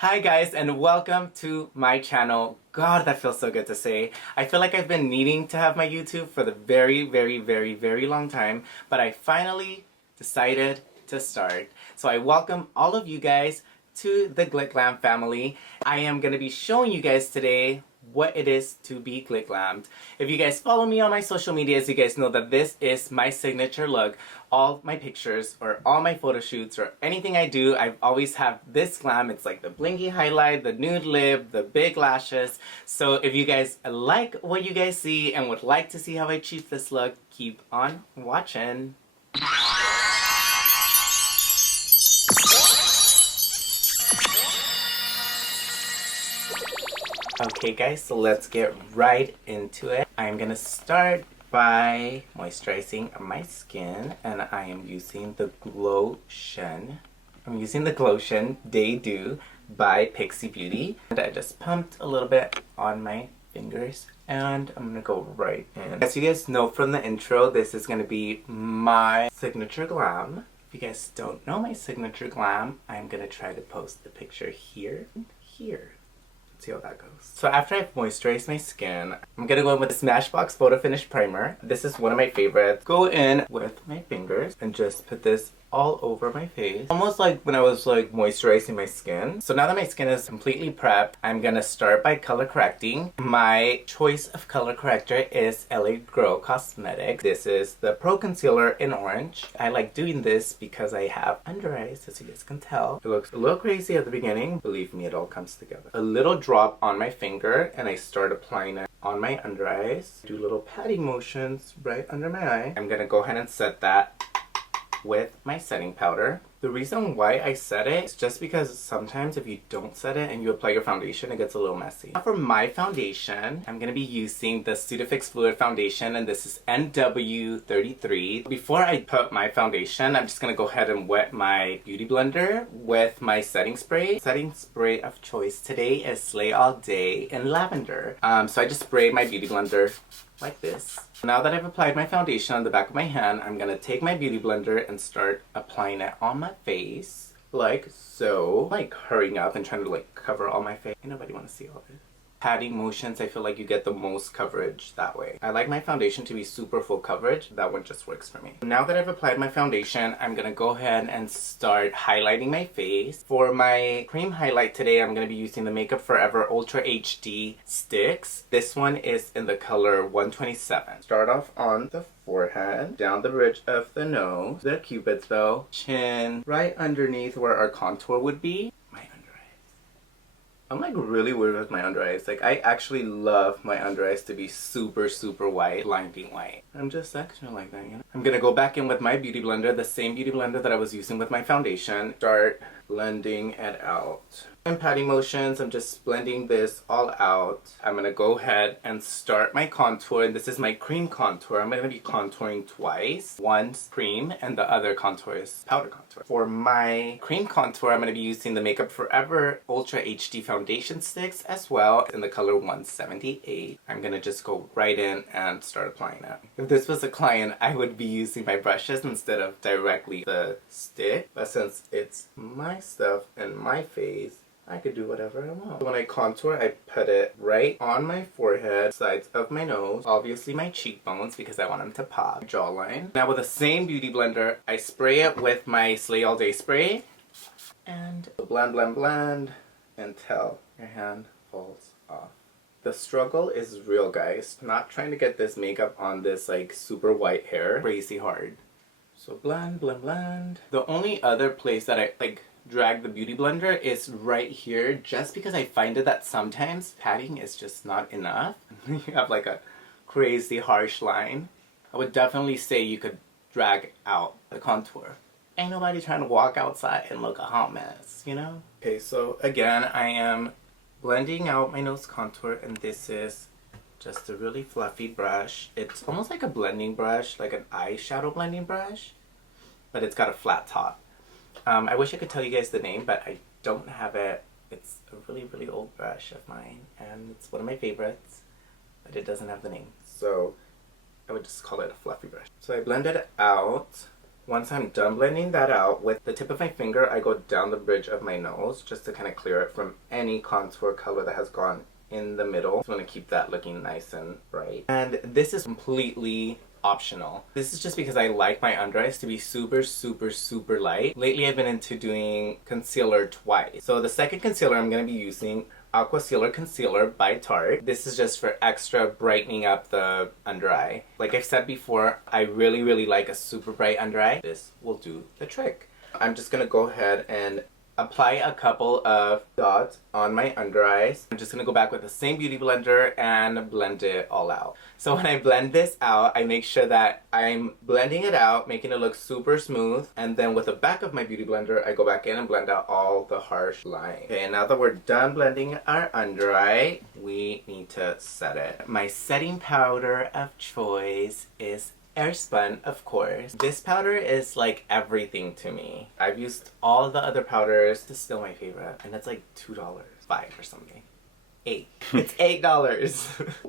Hi guys, and welcome to my channel. God, that feels so good to say. I feel like I've been needing to have my YouTube for the very long time, but I finally decided to start. So I welcome all of you guys to the Glit Glam family. I am going to be showing you guys today what it is to be glit glammed. If you guys follow me on my social medias, you guys know that this is my signature look. All my pictures or all my photo shoots or anything I do, I always have this glam. It's like the blinky highlight, the nude lip, the big lashes. So if you guys like what you guys see and would like to see how I achieve this look, keep on watching. Okay guys, so let's get right into it. I'm gonna start by moisturizing my skin, and I am using the glow-tion. I'm using the glow-tion Day Dew by Pixi Beauty. And I just pumped a little bit on my fingers, and I'm gonna go right in. As you guys know from the intro, this is gonna be my signature glam. If you guys don't know my signature glam, I'm gonna try to post the picture here and here. See how that goes. So after I've moisturized my skin, I'm gonna go in with the Smashbox Photo Finish Primer. This is one of my favorites. Go in with my fingers and just put this all over my face. Almost like when I was moisturizing my skin. So now that my skin is completely prepped, I'm gonna start by color correcting. My choice of color corrector is LA Girl Cosmetics. This is the Pro Concealer in orange. I like doing this because I have under eyes, as you guys can tell. It looks a little crazy at the beginning. Believe me, it all comes together. A little drop on my finger, and I start applying it on my under eyes. Do little patting motions right under my eye. I'm gonna go ahead and set that with my setting powder. The reason why I set it is just because sometimes if you don't set it and you apply your foundation, it gets a little messy. For my foundation, I'm going to be using the Sudafix Fluid Foundation, and this is NW33. Before I put my foundation, I'm just going to go ahead and wet my beauty blender with my setting spray. Setting spray of choice today is Slay All Day in Lavender. So I just sprayed my beauty blender like this. Now that I've applied my foundation on the back of my hand, I'm gonna take my beauty blender and start applying it on my face, like so. Like hurrying up and trying to cover all my face. Ain't nobody wanna see all of it. Patting motions, I feel like you get the most coverage that way. I like my foundation to be super full coverage. That one just works for me. Now that I've applied my foundation, I'm gonna go ahead and start highlighting my face. For my cream highlight today, I'm gonna be using the Makeup Forever Ultra HD sticks. This one is in the color 127. Start off on the forehead, down the bridge of the nose, the cupid's bow, chin, right underneath where our contour would be. I'm really weird with my under eyes. I actually love my under eyes to be super white, blinding white. I'm just extra like that, you know? I'm gonna go back in with my beauty blender, the same beauty blender that I was using with my foundation. Start blending it out. And patting motions, I'm just blending this all out. I'm gonna go ahead and start my contour, and this is my cream contour. I'm gonna be contouring twice. One's cream and the other contour is powder contour. For my cream contour, I'm gonna be using the Makeup Forever Ultra HD foundation sticks as well in the color 178. I'm gonna just go right in and start applying it. If this was a client, I would be using my brushes instead of directly the stick, but since it's my stuff and my face, I could do whatever I want. When I contour, I put it right on my forehead, sides of my nose, obviously my cheekbones because I want them to pop, jawline. Now with the same beauty blender, I spray it with my Slay All Day spray and blend until your hand falls off. The struggle is real, guys. Not trying to get this makeup on this super white hair. Crazy hard. So blend. The only other place that I drag the beauty blender is right here, just because I find it that sometimes patting is just not enough. You have a crazy harsh line. I would definitely say you could drag out the contour. Ain't nobody trying to walk outside and look a hot mess, you know? Okay, so again, I am blending out my nose contour, and this is just a really fluffy brush. It's almost like a blending brush, like an eyeshadow blending brush, but it's got a flat top. I wish I could tell you guys the name, but I don't have it. It's a really old brush of mine, and it's one of my favorites, but it doesn't have the name. So I would just call it a fluffy brush. So I blended it out Once I'm done blending that out, with the tip of my finger, I go down the bridge of my nose just to kind of clear it from any contour color that has gone in the middle. I want to keep that looking nice and bright. And this is completely optional. This is just because I like my under eyes to be super, super, super light. Lately, I've been into doing concealer twice. So the second concealer I'm going to be using, Aquacealer Concealer by Tarte. This is just for extra brightening up the under eye. Like I've said before, I really, really like a super bright under eye. This will do the trick. I'm just gonna go ahead and apply a couple of dots on my under eyes. I'm just gonna go back with the same beauty blender and blend it all out. So when I blend this out, I make sure that I'm blending it out, making it look super smooth, and then with the back of my beauty blender, I go back in and blend out all the harsh lines. Okay, now that we're done blending our under eye, we need to set it. My setting powder of choice is Airspun, of course. This powder is like everything to me. I've used all the other powders. This is still my favorite. And it's like $2, $5 or something. $8. It's $8.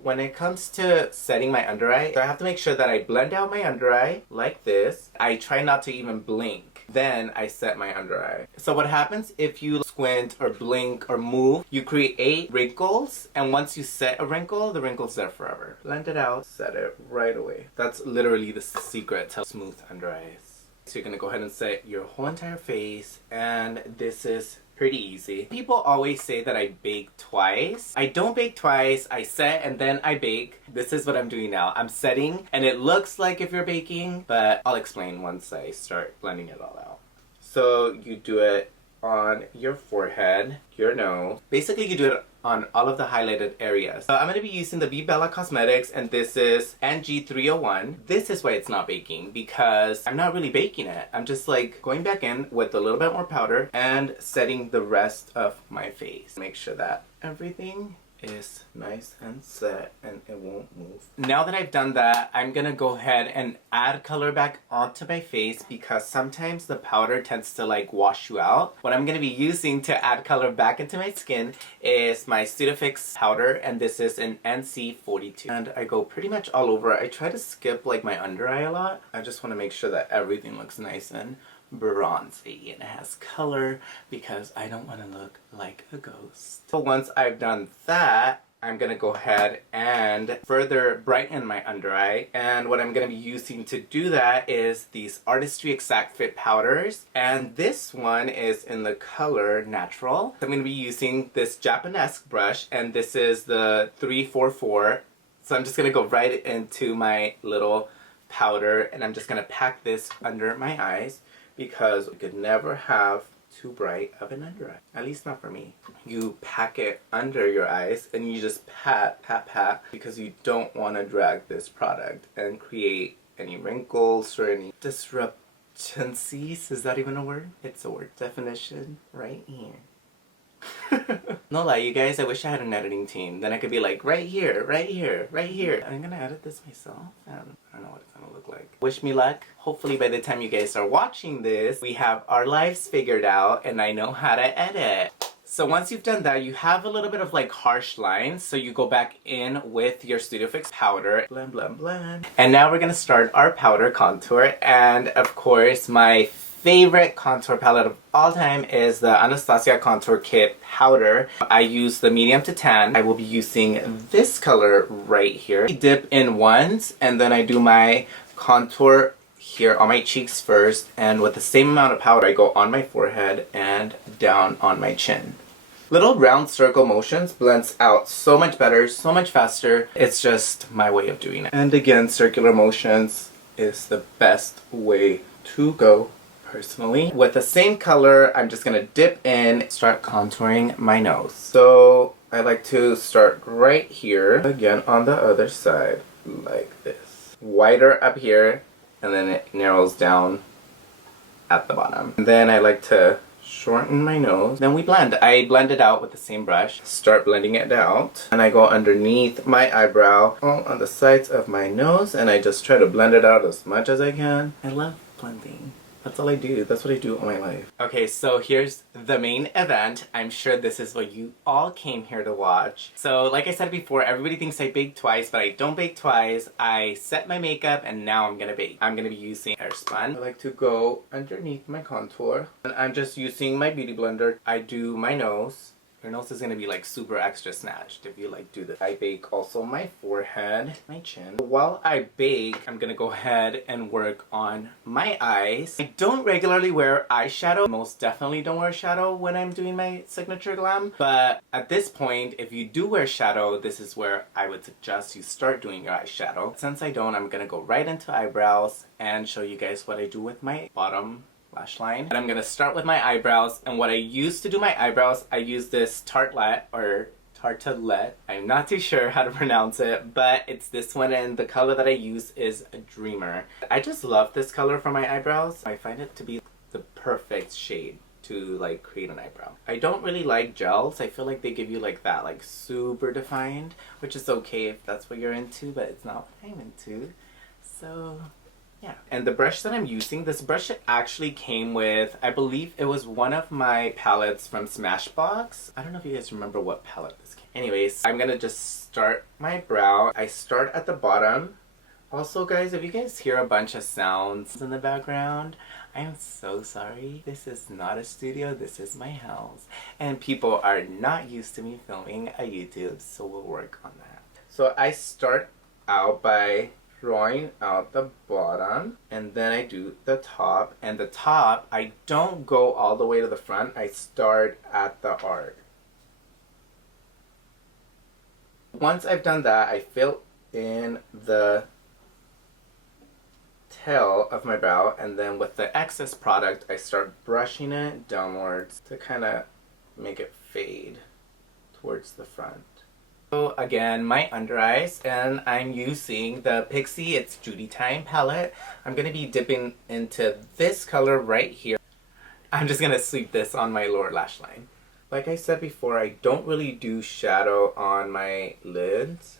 When it comes to setting my under eye, I have to make sure that I blend out my under eye like this. I try not to even blink. Then I set my under eye. So what happens if you squint or blink or move, you create wrinkles, and once you set a wrinkle, the wrinkle's there forever. Blend it out, set it right away. That's literally the secret to smooth under eyes. So you're gonna go ahead and set your whole entire face, and this is pretty easy. People always say that I bake twice. I don't bake twice. I set and then I bake. This is what I'm doing now. I'm setting and it looks like if you're baking, but I'll explain once I start blending it all out. So you do it on your forehead, your nose. Basically you do it on all of the highlighted areas. So I'm going to be using the Be Bella Cosmetics, and this is NG301. This is why it's not baking, because I'm not really baking it. I'm just like going back in with a little bit more powder and setting the rest of my face. Make sure that everything is nice and set and it won't move. Now that I've done that, I'm gonna go ahead and add color back onto my face, because sometimes the powder tends to like wash you out. What I'm gonna be using to add color back into my skin is my Studio Fix powder, and this is an NC42. And I go pretty much all over. I try to skip like my under eye a lot. I just want to make sure that everything looks nice and bronzy and it has color, because I don't want to look like a ghost. So once I've done that, I'm gonna go ahead and further brighten my under eye, and what I'm gonna be using to do that is these Artistry Exact Fit powders, and this one is in the color Natural. I'm gonna be using this Japonesque brush, and this is the 344. So I'm just gonna go right into my little powder, and I'm just gonna pack this under my eyes, because we could never have too bright of an under eye. At least not for me. You pack it under your eyes and you just pat, pat, pat, because you don't want to drag this product and create any wrinkles or any disruptancies. Is that even a word? It's a word. Definition right here. No lie, you guys, I wish I had an editing team. Then I could be like, right here, right here, right here. I'm gonna edit this myself, and I don't know what it's gonna look like. Wish me luck. Hopefully by the time you guys are watching this, we have our lives figured out and I know how to edit. So once you've done that, you have a little bit of like harsh lines, so you go back in with your Studio Fix powder. Blend, blend, blend. And now we're gonna start our powder contour, and of course my favorite contour palette of all time is the Anastasia Contour Kit powder. I use the medium to tan. I will be using this color right here. I dip in once, and then I do my contour here on my cheeks first, and with the same amount of powder I go on my forehead and down on my chin. Little round circle motions blends out so much better, so much faster. It's just my way of doing it. And again, circular motions is the best way to go. Personally, with the same color, I'm just gonna dip in, start contouring my nose. So I like to start right here, again on the other side, like this. Wider up here, and then it narrows down at the bottom. And then I like to shorten my nose. Then we blend. I blend it out with the same brush. Start blending it out. And I go underneath my eyebrow, all on the sides of my nose, and I just try to blend it out as much as I can. I love blending. That's all I do. That's what I do all my life. Okay, so here's the main event. I'm sure this is what you all came here to watch. So like I said before, everybody thinks I bake twice, but I don't bake twice. I set my makeup and now I'm gonna bake. I'm gonna be using Airspun. I like to go underneath my contour. And I'm just using my beauty blender. I do my nose. Your nose is going to be like super extra snatched if you like do this. I bake also my forehead, my chin. While I bake, I'm going to go ahead and work on my eyes. I don't regularly wear eyeshadow. Most definitely don't wear shadow when I'm doing my signature glam. But at this point, if you do wear shadow, this is where I would suggest you start doing your eyeshadow. Since I don't, I'm going to go right into eyebrows and show you guys what I do with my bottom lash line. And I'm gonna start with my eyebrows, and what I use to do my eyebrows, I use this Tartellet or Tartellet. I'm not too sure how to pronounce it, but it's this one, and the color that I use is a Dreamer. I just love this color for my eyebrows. I find it to be the perfect shade to like create an eyebrow. I don't really like gels. I feel like they give you like that like super defined, which is okay if that's what you're into, but it's not what I'm into. So yeah. And the brush that I'm using, this brush actually came with, I believe it was one of my palettes from Smashbox. I don't know if you guys remember what palette this came. Anyways, I'm gonna just start my brow. I start at the bottom. Also guys, if you guys hear a bunch of sounds in the background, I'm so sorry. This is not a studio, this is my house. And people are not used to me filming a YouTube, so we'll work on that. So I start out by drawing out the bottom, and then I do the top. And the top, I don't go all the way to the front. I start at the arc. Once I've done that, I fill in the tail of my brow, and then with the excess product, I start brushing it downwards to kind of make it fade towards the front. So again, my under eyes, and I'm using the Pixi, it's Judy Time palette. I'm going to be dipping into this color right here. I'm just going to sweep this on my lower lash line. Like I said before, I don't really do shadow on my lids,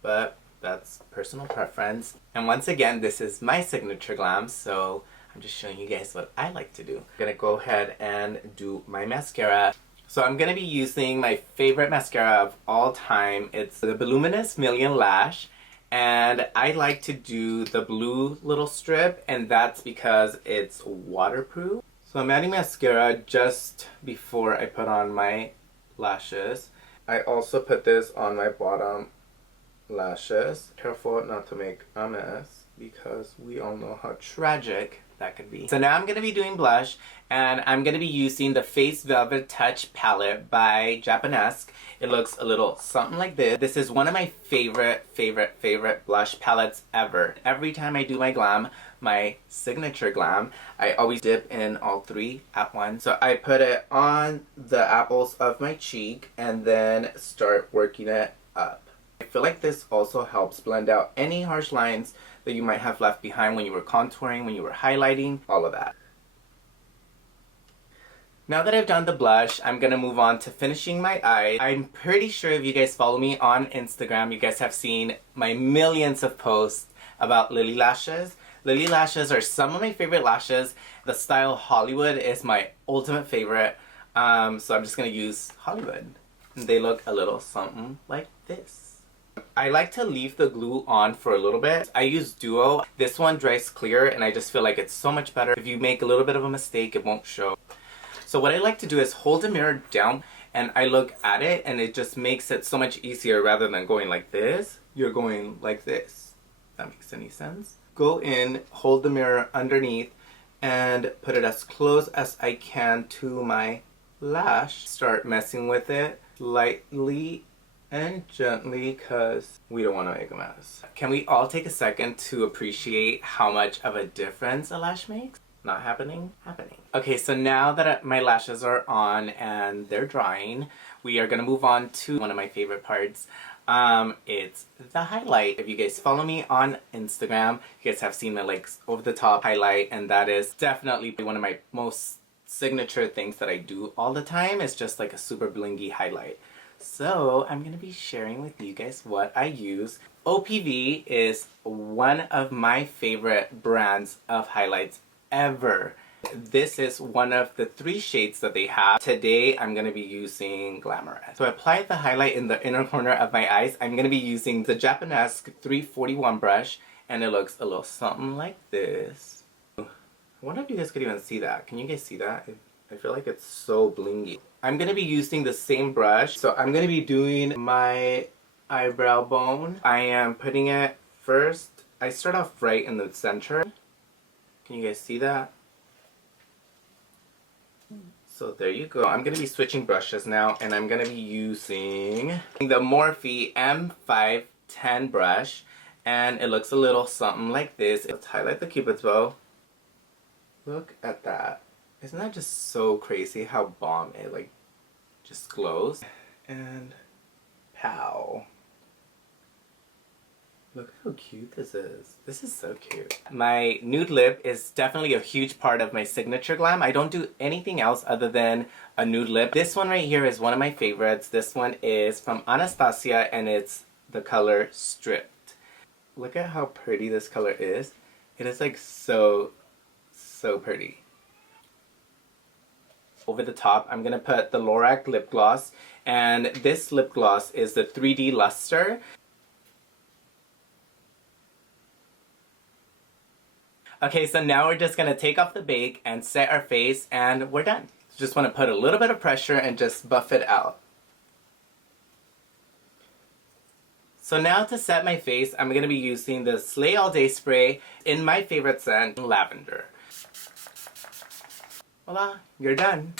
but that's personal preference. And once again, this is my signature glam, so I'm just showing you guys what I like to do. I'm going to go ahead and do my mascara. So I'm going to be using my favorite mascara of all time. It's the Voluminous Million Lash, and I like to do the blue little strip, and that's because it's waterproof. So I'm adding mascara just before I put on my lashes. I also put this on my bottom lashes. Careful not to make a mess, because we all know how tragic that could be. So now I'm going to be doing blush, and I'm going to be using the Face Velvet Touch palette by Japonsque. It looks a little something like this. This is one of my favorite blush palettes ever. Every time I do my glam, my signature glam, I always dip in all three at once. So I put it on the apples of my cheek and then start working it up. I feel like this also helps blend out any harsh lines that you might have left behind when you were contouring, when you were highlighting, all of that. Now that I've done the blush, I'm going to move on to finishing my eyes. I'm pretty sure if you guys follow me on Instagram, you guys have seen my millions of posts about Lilly lashes. Lilly lashes are some of my favorite lashes. The style Hollywood is my ultimate favorite. So I'm just going to use Hollywood. They look a little something like this. I like to leave the glue on for a little bit. I use Duo. This one dries clear, and I just feel like it's so much better. If you make a little bit of a mistake, it won't show. So what I like to do is hold the mirror down, and I look at it, and it just makes it so much easier. Rather than going like this, you're going like this. If that makes any sense. Go in, hold the mirror underneath, and put it as close as I can to my lash. Start messing with it lightly and gently, because we don't want to make a mess. Can we all take a second to appreciate how much of a difference a lash makes? Not happening? Happening. Okay, so now that my lashes are on and they're drying, we are going to move on to one of my favorite parts. It's the highlight. If you guys follow me on Instagram, you guys have seen my like over the top highlight, and that is definitely one of my most signature things that I do all the time. It's just like a super blingy highlight. So I'm going to be sharing with you guys what I use. OPV is one of my favorite brands of highlights ever. This is one of the 3 shades that they have. Today, I'm going to be using Glam-O-rous. So I applied the highlight in the inner corner of my eyes. I'm going to be using the Japonsque 341 brush, and it looks a little something like this. I wonder if you guys could even see that. Can you guys see that? I feel like it's so blingy. I'm going to be using the same brush. So I'm going to be doing my eyebrow bone. I am putting it first. I start off right in the center. Can you guys see that? So there you go. I'm going to be switching brushes now, and I'm going to be using the Morphe M510 brush, and it looks a little something like this. Let's highlight the Cupid's bow. Look at that. Isn't that just so crazy how bomb it like just glows? And pow. Look how cute this is. This is so cute. My nude lip is definitely a huge part of my signature glam. I don't do anything else other than a nude lip. This one right here is one of my favorites. This one is from Anastasia, and it's the color Stripped. Look at how pretty this color is. It is like so pretty. Over the top, I'm going to put the Lorac lip gloss, and this lip gloss is the 3D Luster. Okay, so now we're just going to take off the bake and set our face, and we're done. Just want to put a little bit of pressure and just buff it out. So now to set my face, I'm going to be using the Slay All Day spray in my favorite scent, Lavender. Voila, you're done.